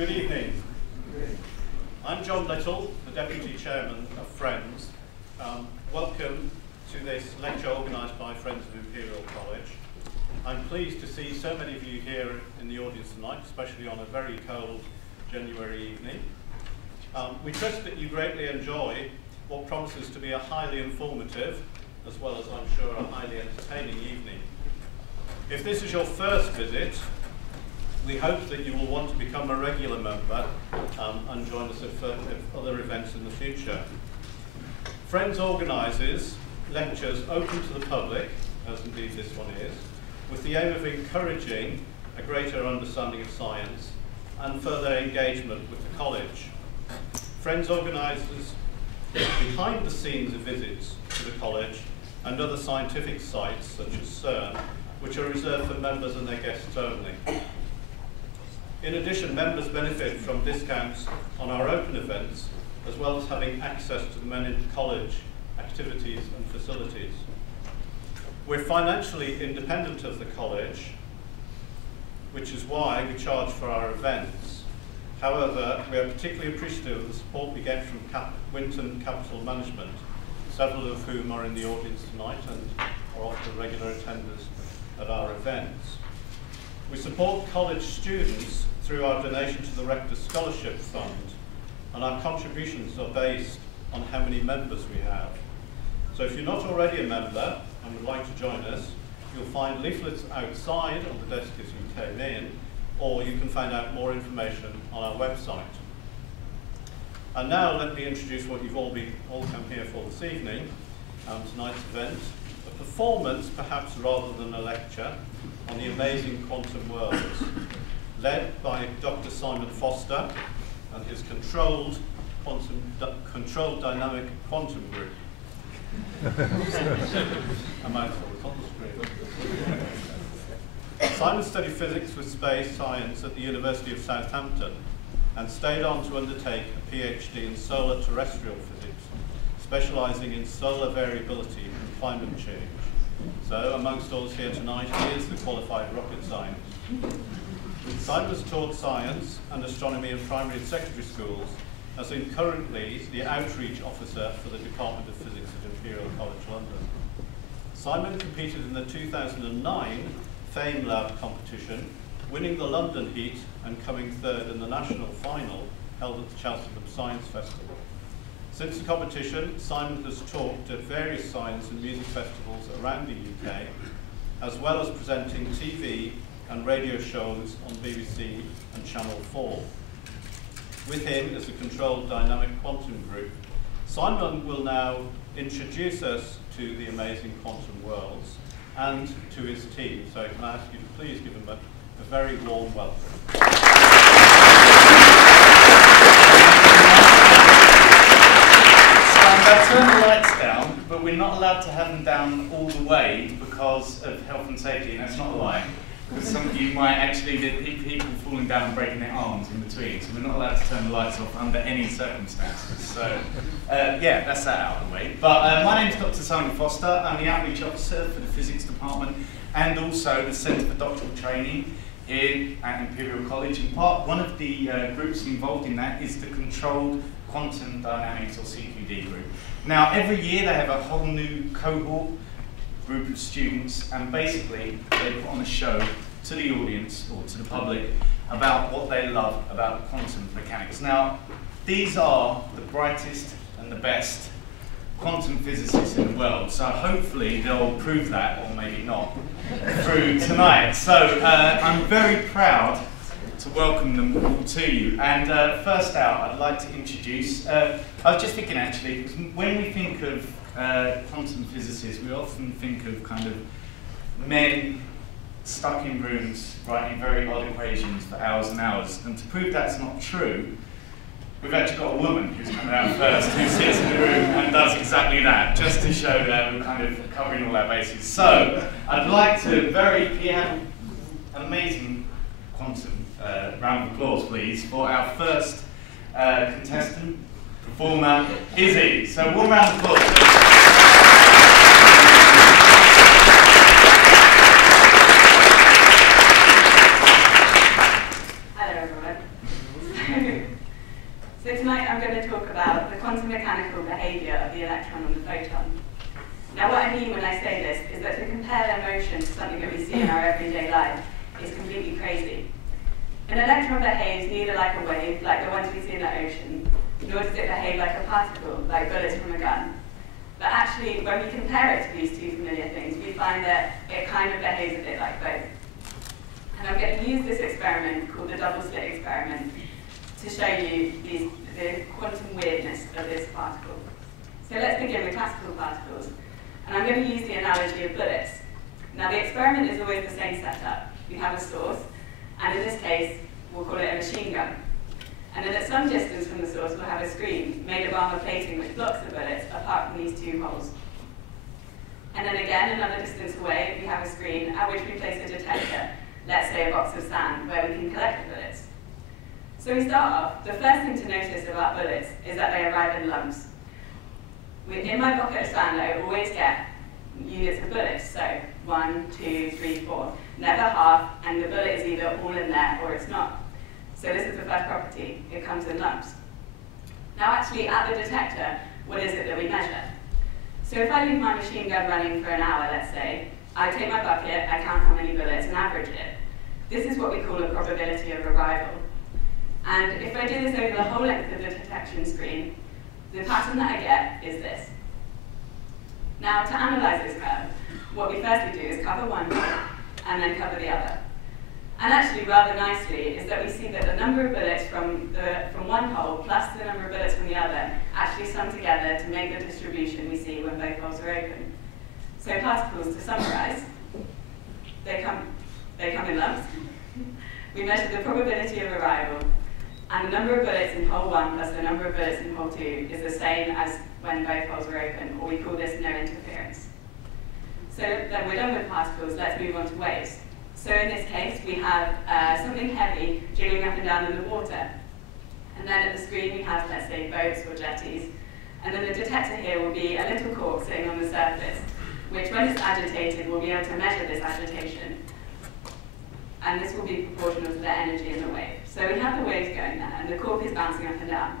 Good evening. I'm John Little, the Deputy Chairman of Friends. Welcome to this lecture organised by Friends of Imperial College. I'm pleased to see so many of you here in the audience tonight, especially on a very cold January evening. We trust that you greatly enjoy what promises to be a highly informative, as well as I'm sure a highly entertaining evening. If this is your first visit, we hope that you will want to become a regular member and join us at other events in the future. Friends organises lectures open to the public, as indeed this one is, with the aim of encouraging a greater understanding of science and further engagement with the college. Friends organises behind the scenes of visits to the college and other scientific sites such as CERN, which are reserved for members and their guests only. In addition, members benefit from discounts on our open events, as well as having access to the many college activities and facilities. We're financially independent of the college, which is why we charge for our events. However, we are particularly appreciative of the support we get from Winton Capital Management, several of whom are in the audience tonight and are often regular attenders at our events. We support college students through our donation to the Rector's Scholarship Fund, and our contributions are based on how many members we have. So if you're not already a member and would like to join us, you'll find leaflets outside on the desk as you came in, or you can find out more information on our website. And now let me introduce what you've all come here for this evening, tonight's event, a performance perhaps rather than a lecture on the amazing quantum worlds, led by Dr. Simon Foster and his controlled dynamic quantum group. A mouthful, it's on the screen. Simon studied physics with space science at the University of Southampton and stayed on to undertake a PhD in solar terrestrial physics, specialising in solar variability and climate change. So, amongst us here tonight, he is the qualified rocket scientist. Simon has taught science and astronomy in primary and secondary schools, as in currently the outreach officer for the Department of Physics at Imperial College London. Simon competed in the 2009 Fame Lab competition, winning the London heat and coming third in the national final held at the Cheltenham Science Festival. Since the competition, Simon has talked at various science and music festivals around the UK, as well as presenting TV and radio shows on BBC and Channel 4. With him is the Controlled Dynamic Quantum Group. Simon will now introduce us to the amazing quantum worlds and to his team. So can I ask you to please give him a very warm welcome. Turn the lights down, but we're not allowed to have them down all the way because of health and safety, and that's not a lie. Because some of you might actually, there'd be people falling down and breaking their arms in between, so we're not allowed to turn the lights off under any circumstances. So, yeah, that's that out of the way. But my name's Dr. Simon Foster. I'm the Outreach Officer for the Physics Department and also the Centre for Doctoral Training here at Imperial College. In part, one of the groups involved in that is the Controlled Quantum Dynamics, or CQD group. Now, every year they have a whole new cohort group of students, and basically they put on a show to the audience, or to the public, about what they love about quantum mechanics. Now, these are the brightest and the best quantum physicists in the world, so hopefully they'll prove that, or maybe not, through tonight. So I'm very proud to welcome them all to you. And first out, I'd like to introduce, I was just thinking actually, because when we think of quantum physicists, we often think of kind of men stuck in rooms writing very odd equations for hours and hours. And to prove that's not true, we've actually got a woman who's coming out first, who sits in the room and does exactly that, just to show that we're kind of covering all our bases. So, I'd like to have an amazing quantum round of applause, please, for our first contestant, performer, Izzy. So, warm round of applause, please. our everyday life is completely crazy. An electron behaves neither like a wave, like the ones we see in the ocean, nor does it behave like a particle, like bullets from a gun. But actually, when we compare it to these two familiar things, we find that it kind of behaves a bit like both. And I'm going to use this experiment, called the double slit experiment, to show you the quantum weirdness of this particle. So let's begin with classical particles. And I'm going to use the analogy of bullets. Now, the experiment is always the same setup. We have a source, and in this case, we'll call it a machine gun. And then at some distance from the source, we'll have a screen made of armor plating which blocks the bullets apart from these two holes. And then again, another distance away, we have a screen at which we place a detector, let's say a box of sand, where we can collect the bullets. So we start off, the first thing to notice about bullets is that they arrive in lumps. In my bucket of sand, I always get units of bullets, so 1, 2, 3, 4. Never half, and the bullet is either all in there or it's not. So this is the first property, it comes in lumps. Now actually, at the detector, what is it that we measure? So if I leave my machine gun running for an hour, let's say, I take my bucket, I count how many bullets, and average it. This is what we call a probability of arrival. And if I do this over the whole length of the detection screen, the pattern that I get is this. Now, to analyze this curve, what we firstly do is cover one hole and then cover the other. And actually, rather nicely, is that we see that the number of bullets from one hole plus the number of bullets from the other actually sum together to make the distribution we see when both holes are open. So particles, to summarize, they come in lumps. We measure the probability of arrival, and the number of bullets in hole 1 plus the number of bullets in hole 2 is the same as when both holes are open, or we call this no interference. So then we're done with particles, let's move on to waves. So in this case, we have something heavy jiggling up and down in the water. And then at the screen, we have, let's say, boats or jetties. And then the detector here will be a little cork sitting on the surface, which when it's agitated, we'll be able to measure this agitation. And this will be proportional to the energy in the wave. So we have the waves going there, and the cork is bouncing up and down.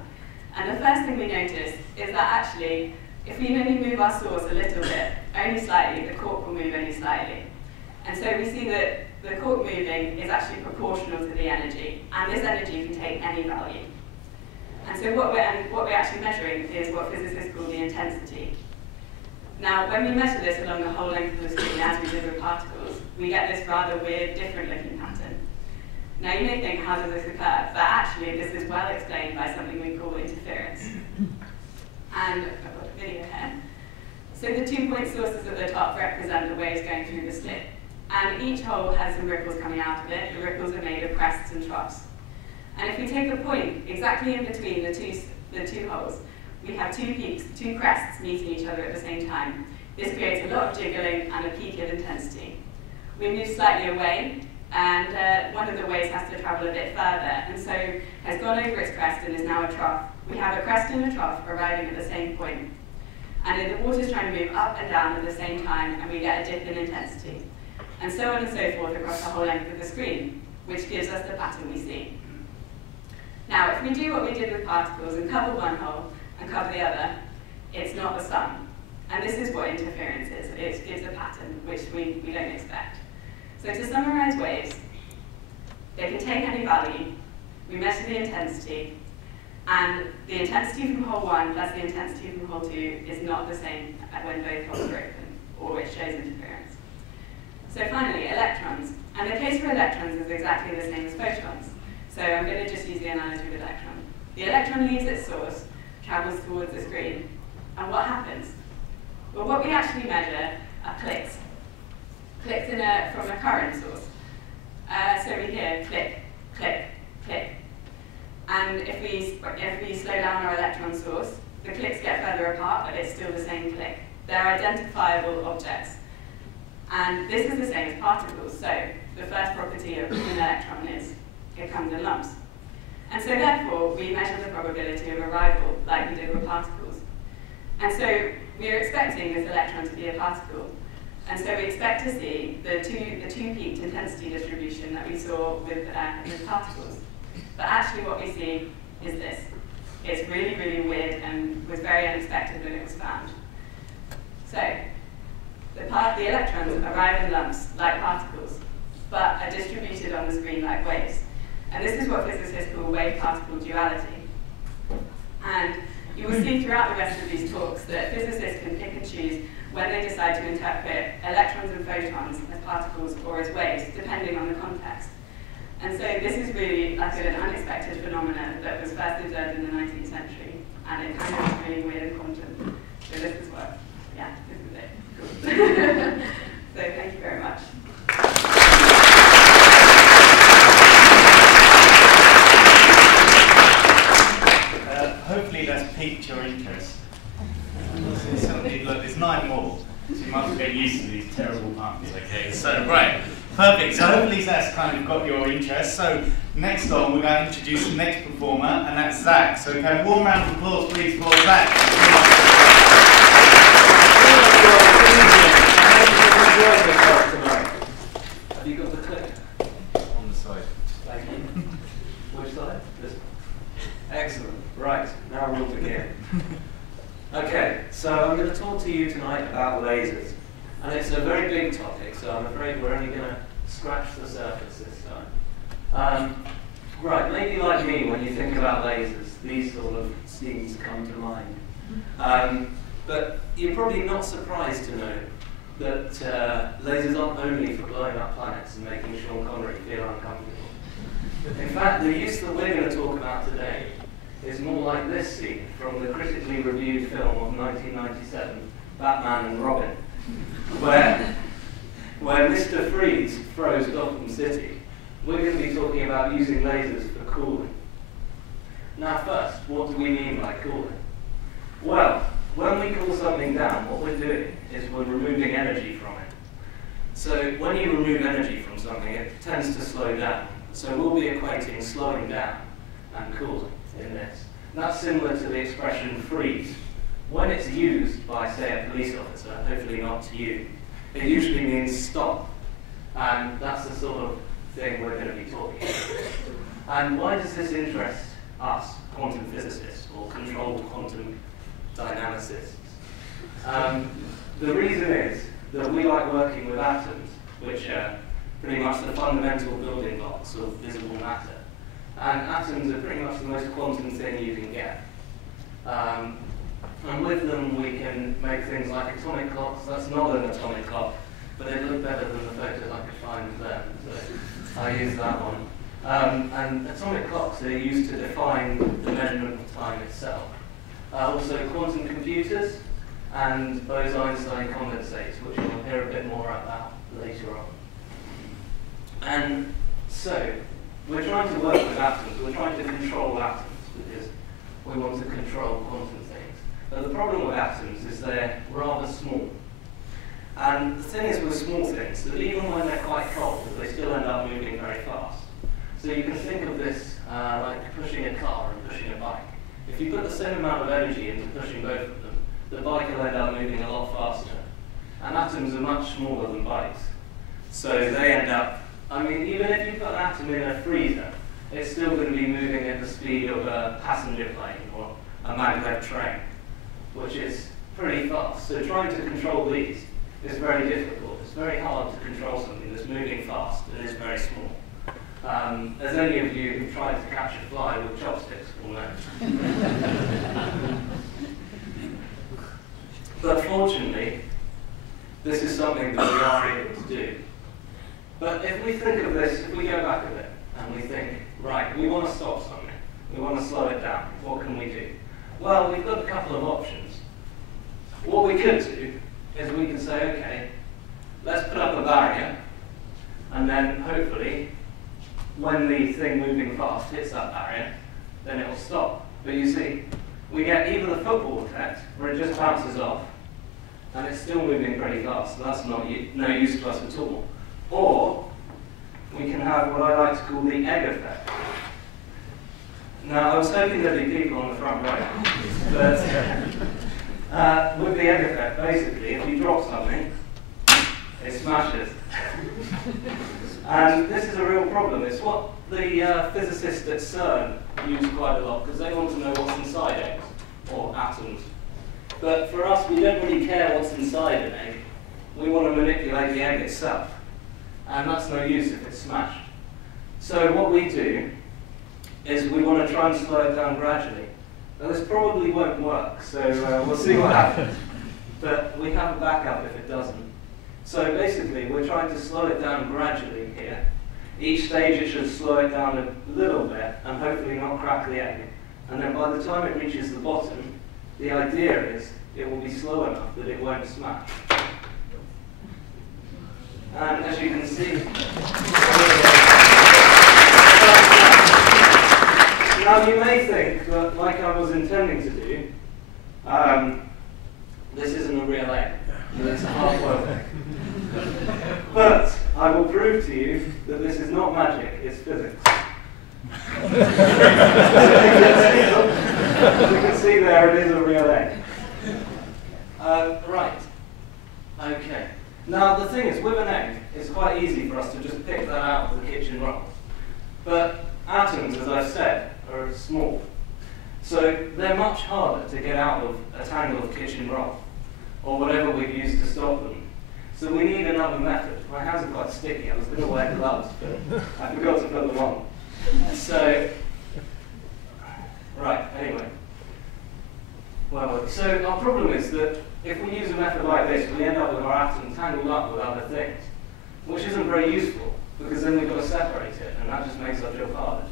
And the first thing we notice is that actually, if we maybe move our source a little bit, only slightly, the cork will move only slightly. And so we see that the cork moving is actually proportional to the energy, and this energy can take any value. And so what we're actually measuring is what physicists call the intensity. Now, when we measure this along the whole length of the screen, as we did with particles, we get this rather weird, different-looking pattern. Now, you may think, how does this occur? But actually, this is well explained by something we call interference. And I've got a video here. So the 2-point sources at the top represent the waves going through the slit. And each hole has some ripples coming out of it. The ripples are made of crests and troughs. And if we take a point exactly in between the two holes, we have two peaks, two crests meeting each other at the same time. This creates a lot of jiggling and a peak of intensity. We move slightly away, and one of the waves has to travel a bit further, and so has gone over its crest and is now a trough. We have a crest and a trough arriving at the same point. And the water is trying to move up and down at the same time, and we get a dip in intensity. And so on and so forth across the whole length of the screen, which gives us the pattern we see. Now, if we do what we did with particles and cover one hole and cover the other, it's not the sum. And this is what interference is. It gives a pattern which we don't expect. So to summarize waves, they can take any value, we measure the intensity, and the intensity from hole 1 plus the intensity from hole 2 is not the same when both holes are open, or it shows interference. So finally, electrons. And the case for electrons is exactly the same as photons. So I'm going to just use the analogy of electron. The electron leaves its source, travels towards the screen, and what happens? Well, what we actually measure are clicks. Clicks from a current source. So we hear click, click, click. And if we slow down our electron source, the clicks get further apart, but it's still the same click. They're identifiable objects. And this is the same as particles. So the first property of an electron is it comes in lumps. And so therefore, we measure the probability of arrival like we did with particles. And so we're expecting this electron to be a particle. And so we expect to see the two peaked intensity distribution that we saw with particles. But actually what we see is this. It's really, really weird and was very unexpected when it was found. So the electrons arrive in lumps like particles, are distributed on the screen like waves. And this is what physicists call wave-particle duality. And you will see throughout the rest of these talks that physicists can pick and choose when they decide to interpret electrons and photons as particles or as waves, depending on the context. And so this is really like an unexpected phenomenon that was first observed in the 19th century, and it kind of is really weird and quantum. So this is what, yeah, this is it. Cool. So thank you very much. Hopefully that's piqued your interest. Look, there's 9 more, so you must get used to these terrible puns, okay? So, right, perfect. So hopefully that's kind of got your interest. So next on, we're going to introduce the next performer, and that's Zack. So we can warm round of applause, please, for Zack. Have you got the clip? On the side. Thank you. Which side? This one. Excellent. Right, now we'll begin. Okay, so I'm going to talk to you tonight about lasers. And it's a very big topic, so I'm afraid we're only going to scratch the surface this time. Right, maybe like me, when you think about lasers, these sort of scenes come to mind. But you're probably not surprised to know that lasers aren't only for blowing up planets and making Sean Connery feel uncomfortable. In fact, the use that we're going to talk about today is more like this scene from the critically reviewed film of 1997, Batman and Robin, where Mr. Freeze froze Gotham City. We're going to be talking about using lasers for cooling. Now first, what do we mean by cooling? Well, when we cool something down, what we're doing is we're removing energy from it. So when you remove energy from something, it tends to slow down. So we'll be equating slowing down and cooling in this. And that's similar to the expression freeze. When it's used by, say, a police officer, hopefully not to you, it usually means stop. And that's the sort of thing we're going to be talking about. And why does this interest us, quantum physicists, or controlled quantum dynamicists? The reason is that we like working with atoms, which are pretty much the fundamental building blocks of visible matter. And atoms are pretty much the most quantum thing you can get. And with them we can make things like atomic clocks. That's not an atomic clock, but they look better than the photos I could find then, so I use that one. And atomic clocks are used to define the measurement of time itself. Also quantum computers and Bose-Einstein condensates, which we'll hear a bit more about later on. And so, we're trying to work with atoms, we're trying to control atoms, because we want to control quantum things. But the problem with atoms is they're rather small. And the thing is with small things, that even when they're quite cold, they still end up moving very fast. So you can think of this like pushing a car and pushing a bike. If you put the same amount of energy into pushing both of them, the bike will end up moving a lot faster. And atoms are much smaller than bikes. So they end up, I mean, even if you put an atom in a freezer, it's still going to be moving at the speed of a passenger plane or a maglev train, which is pretty fast. So trying to control these is very difficult. It's very hard to control something that's moving fast and is very small. As any of you who tried to catch a fly with chopsticks will know. But fortunately, this is something that we are able to do. But if we think of this, if we go back a bit and we think, right, we want to stop something, we want to slow it down, what can we do? Well, we've got a couple of options. What we could do is we could say, okay, let's put up a barrier, and then hopefully, when the thing moving fast hits that barrier, then it'll stop. But you see, we get either the football effect, where it just bounces off, and it's still moving pretty fast, so that's no use to us at all. Or, we can have what I like to call the egg effect. Now, I was hoping there'd be people on the front row, but with the egg effect, basically, if you drop something, it smashes. And this is a real problem. It's what the physicists at CERN use quite a lot, because they want to know what's inside eggs, or atoms. But for us, we don't really care what's inside an egg. We want to manipulate the egg itself. and that's no use if it's smashed. So what we do is we want to try and slow it down gradually. Now this probably won't work, so we'll see what happens. But we have a backup if it doesn't. So basically, we're trying to slow it down gradually here. Each stage it should slow it down a little bit and hopefully not crack the egg. And then by the time it reaches the bottom, the idea is it will be slow enough that it won't smash. And as you can see, now you may think that, like I was intending to do, this isn't a real egg, it's a hard-boiled egg. But I will prove to you that this is not magic, it's physics. As you can see there, it is a real egg. Right. Okay. Now the thing is, with an egg, it's quite easy for us to just pick that out of the kitchen roll. But atoms, as I've said, are small. So they're much harder to get out of a tangle of kitchen roll, or whatever we've used to stop them. So we need another method. My hands are quite sticky. I was going to wear gloves, but I forgot to put them on. So, right, anyway. Well, so our problem is that if we use a method like this, we end up with our atoms tangled up with other things, which isn't very useful, because then we've got to separate it, and that just makes our job harder.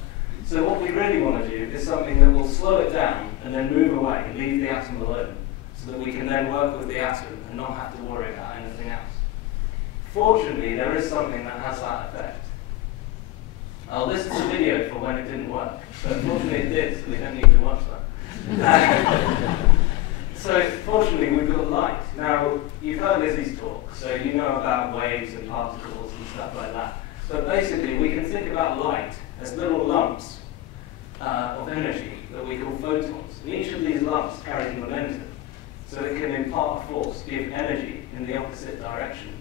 So what we really want to do is something that will slow it down and then move away and leave the atom alone, so that we can then work with the atom and not have to worry about anything else. Fortunately, there is something that has that effect. This is a video for when it didn't work, but fortunately it did, so we don't need to watch that. So fortunately we've got light. Now, you've heard Izzy's talk, so you know about waves and particles and stuff like that. But basically we can think about light as little lumps of energy that we call photons. And each of these lumps carries momentum, so it can impart force, give energy in the opposite direction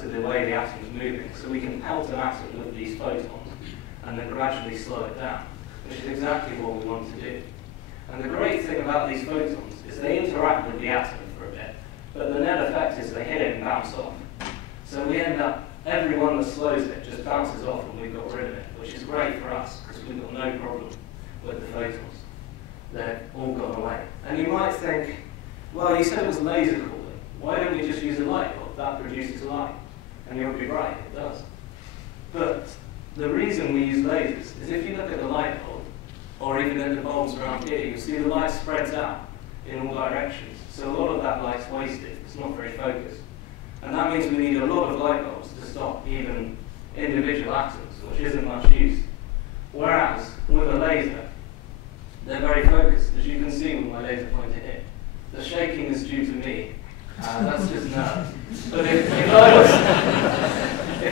to the way the atom is moving. So we can pelt an atom with these photons and then gradually slow it down, which is exactly what we want to do. And the great thing about these photons is they interact with the atom for a bit, but the net effect is they hit it and bounce off. So we end up, every one that slows it just bounces off and we've got rid of it, which is great for us because we've got no problem with the photons. They're all gone away. And you might think, well, you said it was laser cooling. Why don't we just use a light bulb? That produces light. And you'll be right, it does. But the reason we use lasers is if you look at the light bulb, or even at the bulbs around here, you'll see the light spreads out in all directions. So a lot of that light's wasted. It's not very focused. And that means we need a lot of light bulbs to stop even individual atoms, which isn't much use. Whereas with a laser, they're very focused, as you can see with my laser pointer here. The shaking is due to me. That's just nerves. But if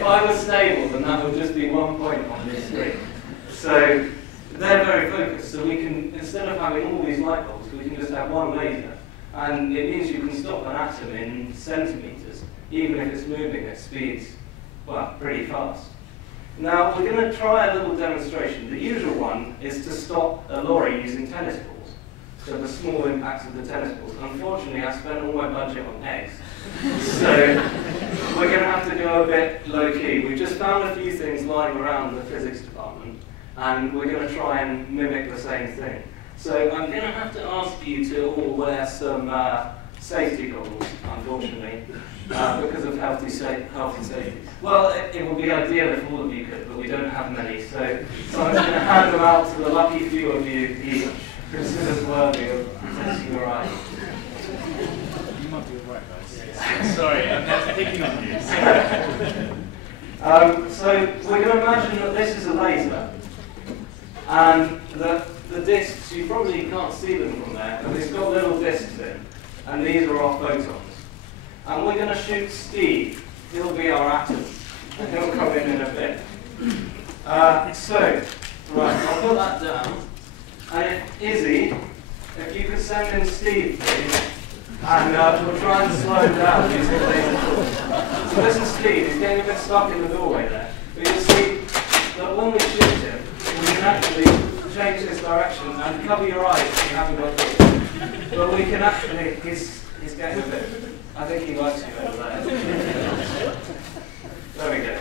I was stable, then that would just be 1 point on this screen. So they're very focused. So we can, instead of having all these light bulbs, we can just have one laser. And it means you can stop an atom in centimeters, even if it's moving at speeds, well, pretty fast. Now, we're going to try a little demonstration. The usual one is to stop a lorry using tennis balls. So the small impacts of the tennis balls. Unfortunately, I spent all my budget on eggs. So we're going to have to go a bit low-key. We've just found a few things lying around the physics department, and we're going to try and mimic the same thing. So I'm going to have to ask you to all wear some safety goggles, unfortunately, because of health and safety. Well, it would be ideal if all of you could, but we don't have many. So I'm going to hand them out to the lucky few of you each. Considered worthy of protecting your eyes. You might be right, guys. Sorry, I'm not picking on you. So we're going to imagine that this is a laser, and the discs, you probably can't see them from there, but it's got little discs in, and these are our photons. And we're going to shoot Steve. He'll be our atom, and he'll come in a bit. Right, I'll put that down. And Izzy, if you could send in Steve, please, and we'll try and slow him down using laser tools. So this is Steve, he's getting a bit stuck in the doorway there. But you'll see that when we shoot him, we can actually change his direction and cover your eyes if you haven't got this. But we can actually, he's getting a bit, I think he likes you over there. There we go.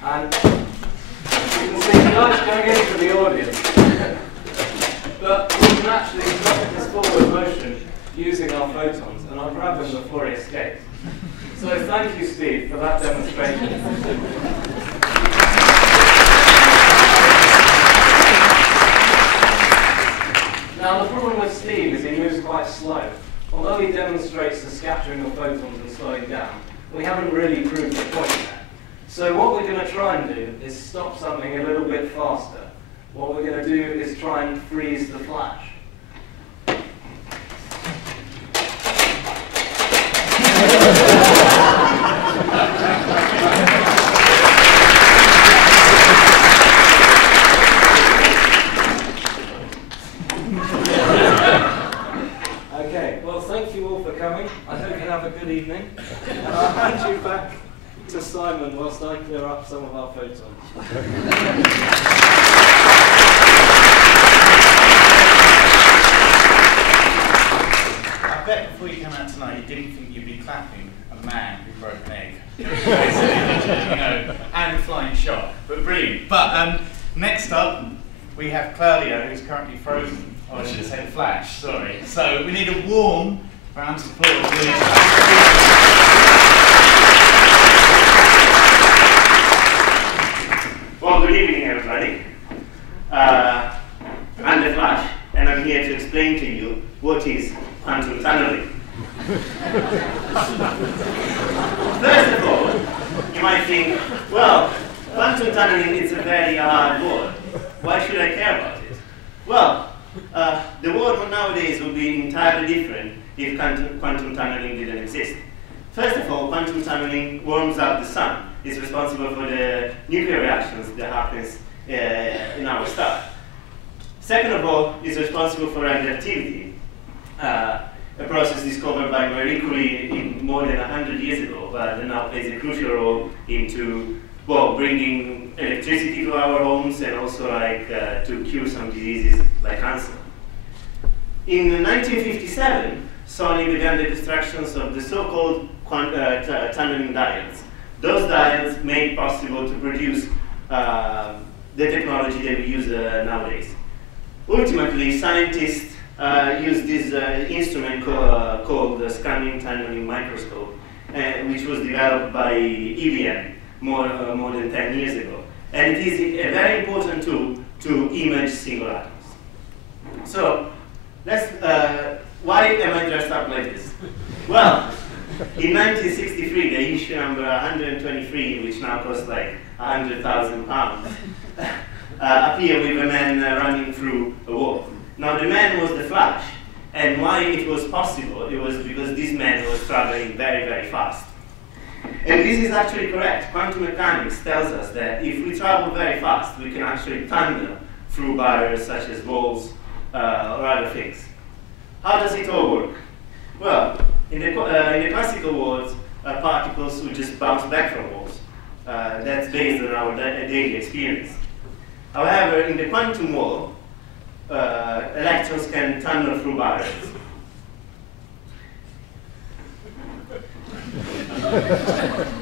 And you can see the light's going into the audience. But we can actually stop this forward motion using our photons, and I'll grab them before it escapes. So thank you, Steve, for that demonstration. Now the problem with Steve is he moves quite slow. Although he demonstrates the scattering of photons and slowing down, we haven't really proved the point yet. So what we're going to try and do is stop something a little bit faster. What we're going to do is try and freeze the flash. Okay, well thank you all for coming. I hope you have a good evening. And I'll hand you back to Simon whilst I clear up some of our photons. I bet before you came out tonight you didn't think you'd be clapping a man who broke an egg. Basically, you know, and a flying shot. But brilliant. But next up we have Claudio, who's currently frozen. Oh, I should have said Flash, sorry. So we need a warm round of applause. Well, good evening, everybody. I'm the Flash, and I'm here to explain to you what is quantum tunneling. First of all, you might think, well, quantum tunneling is a very hard word. Why should I care about it? Well, the world nowadays would be entirely different if quantum tunneling didn't exist. First of all, quantum tunneling warms up the sun. It's responsible for the nuclear reactions that happens in our star. Second of all, it's responsible for radioactivity, a process discovered by Marie Curie more than 100 years ago, but now plays a crucial role into, well, bringing electricity to our homes and also like to cure some diseases like cancer. In 1957, Sony began the constructions of the so-called tunneling diodes. Those diodes made possible to produce the technology that we use nowadays. Ultimately, scientists used this instrument called the scanning tunneling microscope, which was developed by IBM more than 10 years ago. And it is a very important tool to image single atoms. So, why am I dressed up like this? Well, in 1963, the issue number 123, which now costs like £100,000, appeared with a man running through a wall. Now, the man was the Flash, and why it was possible, it was because this man was traveling very, very fast. And this is actually correct. Quantum mechanics tells us that if we travel very fast, we can actually tunnel through barriers such as walls or other things. How does it all work? Well, in the classical world, particles would just bounce back from walls. That's based on our daily experience. However, in the quantum world, electrons can tunnel through barriers.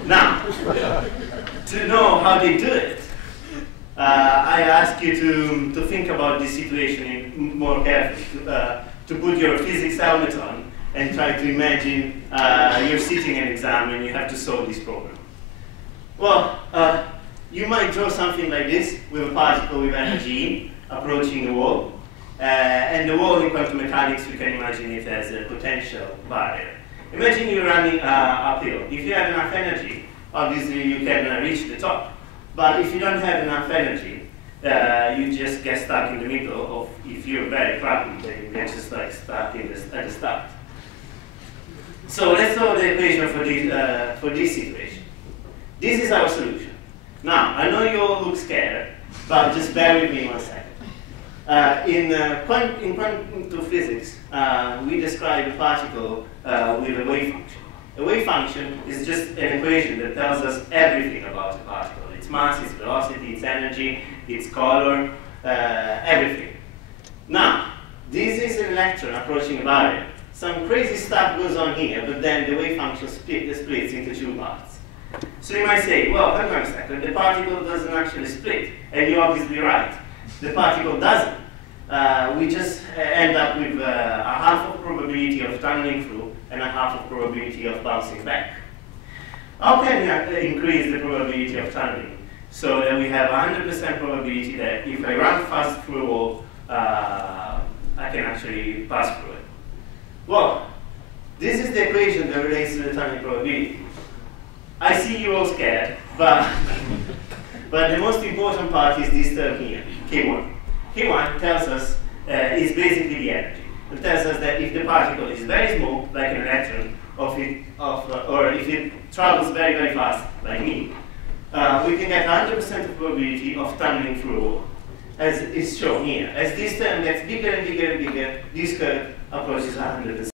Now, to know how they do it, I ask you to think about this situation more carefully, to put your physics helmet on and try to imagine you're sitting an exam and you have to solve this problem. Well, you might draw something like this with a particle with energy approaching the wall. And the wall in quantum mechanics, you can imagine it as a potential barrier. Imagine you're running uphill. If you have enough energy, obviously you can reach the top. But if you don't have enough energy, you just get stuck in the middle of, if you're very crappy, then you get just like stuck at the start. So let's solve the equation for this situation. This is our solution. Now, I know you all look scared, but just bear with me 1 second. In quantum physics, we describe a particle with a wave function. A wave function is just an equation that tells us everything about a particle. Its mass, its velocity, its energy, its color, everything. Now, this is an electron approaching a barrier. Some crazy stuff goes on here, but then the wave function splits into two parts. So you might say, well, hang on a second, the particle doesn't actually split. And you're obviously right. The particle doesn't. We just end up with a half of probability of tunneling through and a half of probability of bouncing back. How can we increase the probability of tunneling so that we have 100% probability that if I run fast through a wall, I can actually pass through it? Well, this is the equation that relates to the tunneling probability. I see you all scared, but the most important part is this term here, K1. K1 tells us, is basically the energy. It tells us that if the particle is very small, like an electron, or if it travels very, very fast, like me, we can get 100% of probability of tunneling through a wall, as is shown here. As this term gets bigger and bigger and bigger, this curve approaches 100%.